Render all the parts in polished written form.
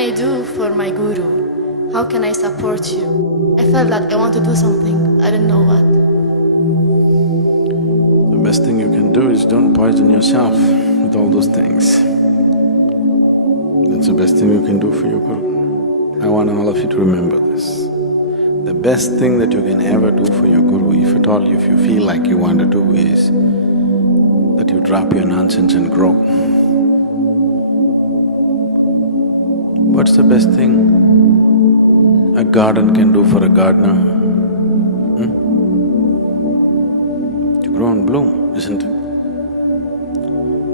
I do for my guru? How can I support you? I felt that I want to do something, I don't know what. The best thing you can do is don't poison yourself with all those things. That's the best thing you can do for your guru. I want all of you to remember this. The best thing that you can ever do for your guru, if at all if you feel like you want to do, is that you drop your nonsense and grow. What's the best thing a garden can do for a gardener? To grow and bloom, isn't it?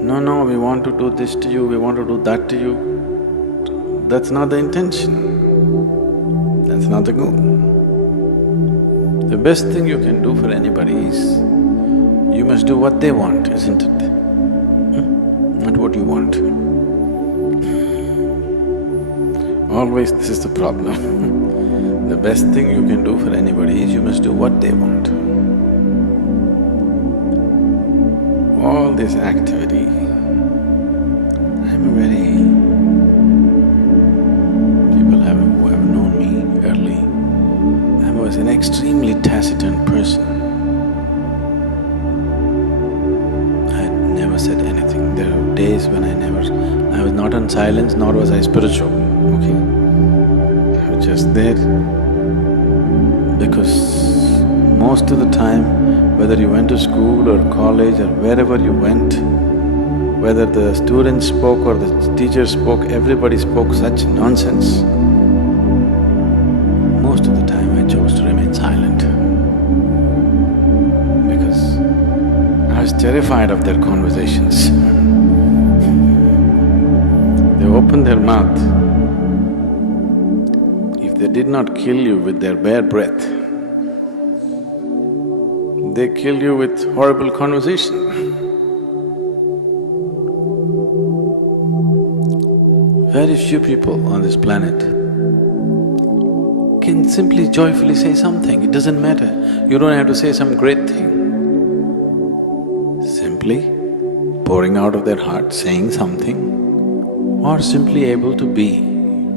No, we want to do this to you, we want to do that to you. That's not the intention. That's not the goal. The best thing you can do for anybody is, you must do what they want, isn't it? Not what you want. Always this is the problem. The best thing you can do for anybody is you must do what they want. All this activity, people who have known me early, I was an extremely taciturn person. I had never said anything. There were days when I was not on silence, nor was I spiritual, okay? I was just there because most of the time, whether you went to school or college or wherever you went, whether the students spoke or the teachers spoke, everybody spoke such nonsense. Most of the time I chose to remain silent because I was terrified of their conversations. They opened their mouth. If they did not kill you with their bare breath, they kill you with horrible conversation. Very few people on this planet can simply joyfully say something, it doesn't matter. You don't have to say some great thing. Simply pouring out of their heart, saying something, or simply able to be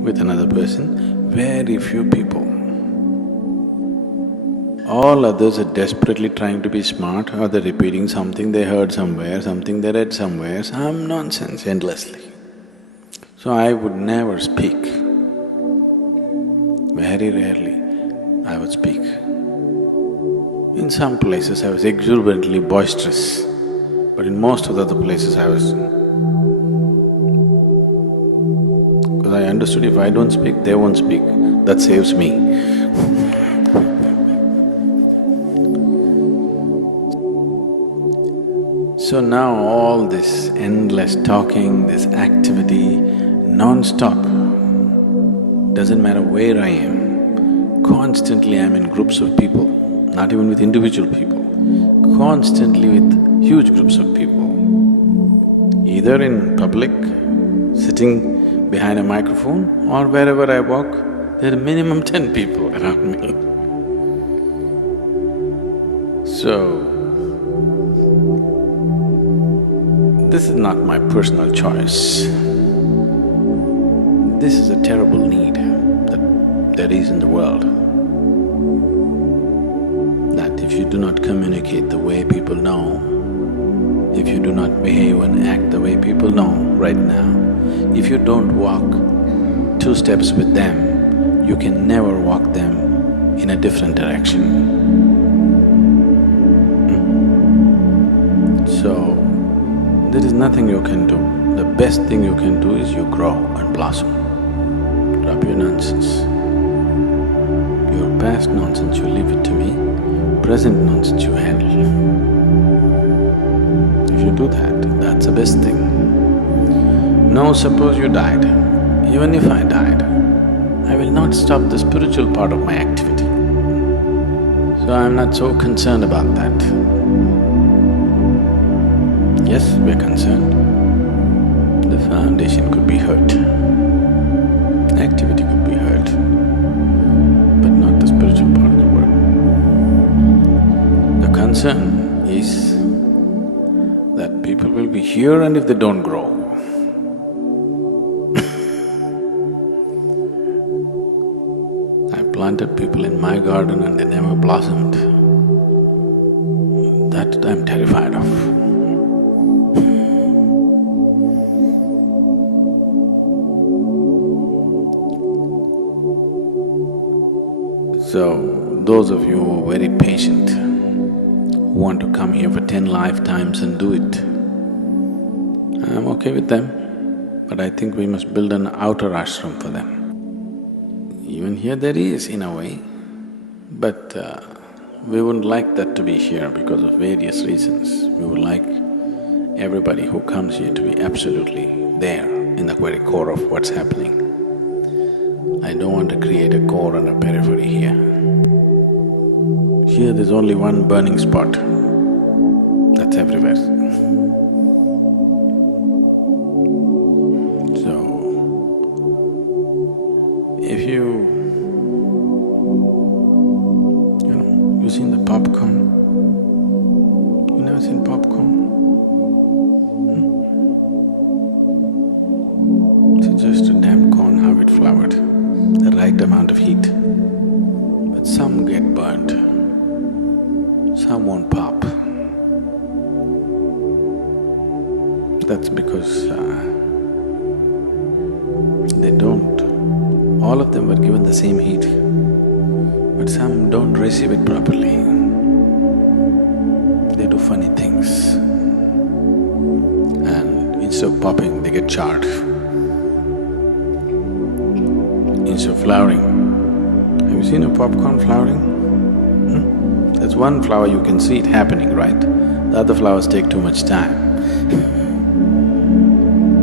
with another person, very few people. All others are desperately trying to be smart, or they're repeating something they heard somewhere, something they read somewhere, some nonsense endlessly. So I would never speak. Very rarely I would speak. In some places I was exuberantly boisterous, but in most of the other places I was… because I understood if I don't speak, they won't speak, that saves me. So now all this endless talking, this activity, non-stop, doesn't matter where I am, constantly I'm in groups of people, not even with individual people, constantly with huge groups of people. Either in public, sitting behind a microphone, or wherever I walk, there are minimum 10 people around me. So, this is not my personal choice. This is a terrible need that there is in the world. That if you do not communicate the way people know, if you do not behave and act the way people know right now, if you don't walk 2 steps with them, you can never walk them in a different direction. So, there is nothing you can do. The best thing you can do is you grow and blossom. Drop your nonsense. Your past nonsense, you leave it to me. Present nonsense, you handle. If you do that, that's the best thing. Now suppose you died. Even if I died, I will not stop the spiritual part of my activity. So I'm not so concerned about that. Yes, we're concerned. The foundation could be hurt, activity could be hurt, but not the spiritual part of the work. The concern is that people will be here and if they don't grow, planted people in my garden and they never blossomed. That I'm terrified of. So, those of you who are very patient, who want to come here for 10 lifetimes and do it, I'm okay with them, but I think we must build an outer ashram for them. Even here there is, in a way, but we wouldn't like that to be here because of various reasons. We would like everybody who comes here to be absolutely there in the very core of what's happening. I don't want to create a core and a periphery here. Here there's only one burning spot, that's everywhere. So, if you know, seen the popcorn? You never seen popcorn? It's just a damn corn, how it flowered, the right amount of heat. But some get burnt, some won't pop. That's because they don't. All of them were given the same heat, but some don't receive it properly. They do funny things, and instead of popping, they get charred. Instead of flowering, have you seen a popcorn flowering? There's one flower you can see it happening, right? The other flowers take too much time.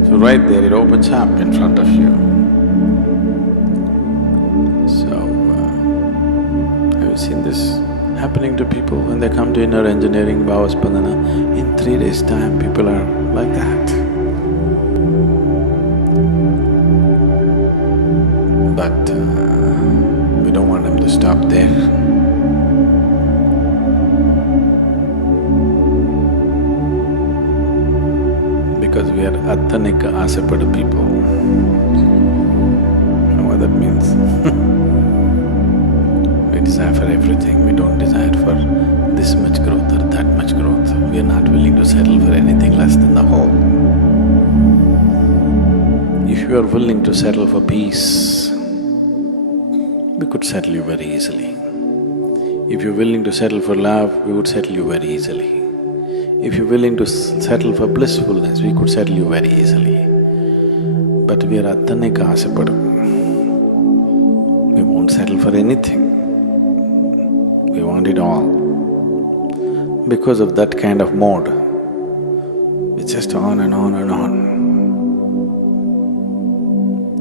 So right there, it opens up in front of you. So, have you seen this happening to people when they come to inner engineering, Bhavaspandana? In 3 days' time, people are like that. But we don't want them to stop there. Because we are Athanika Asapada people. You know what that means? We desire for everything, we don't desire for this much growth or that much growth. We are not willing to settle for anything less than the whole. If you are willing to settle for peace, we could settle you very easily. If you're willing to settle for love, we would settle you very easily. If you're willing to settle for blissfulness, we could settle you very easily. But we are Athanika Asapadu. We won't settle for anything. We want it all. Because of that kind of mode, it's just on and on and on.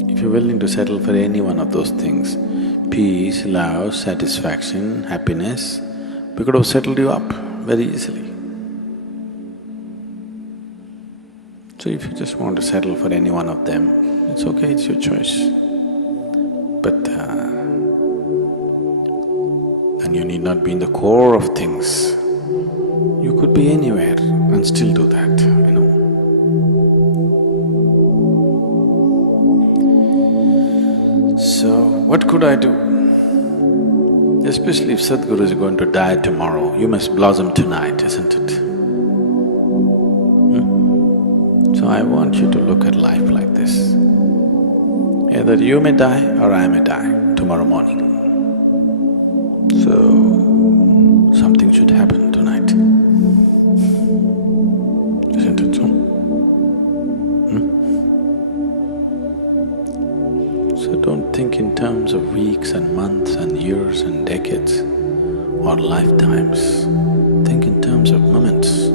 If you're willing to settle for any one of those things, peace, love, satisfaction, happiness, we could have settled you up very easily. So if you just want to settle for any one of them, it's okay, it's your choice. But and you need not be in the core of things. You could be anywhere and still do that, you know. So, what could I do? Especially if Sadhguru is going to die tomorrow, you must blossom tonight, isn't it? So I want you to look at life like this. Either you may die or I may die tomorrow morning. So, something should happen tonight. Isn't it so? So don't think in terms of weeks and months and years and decades or lifetimes. Think in terms of moments.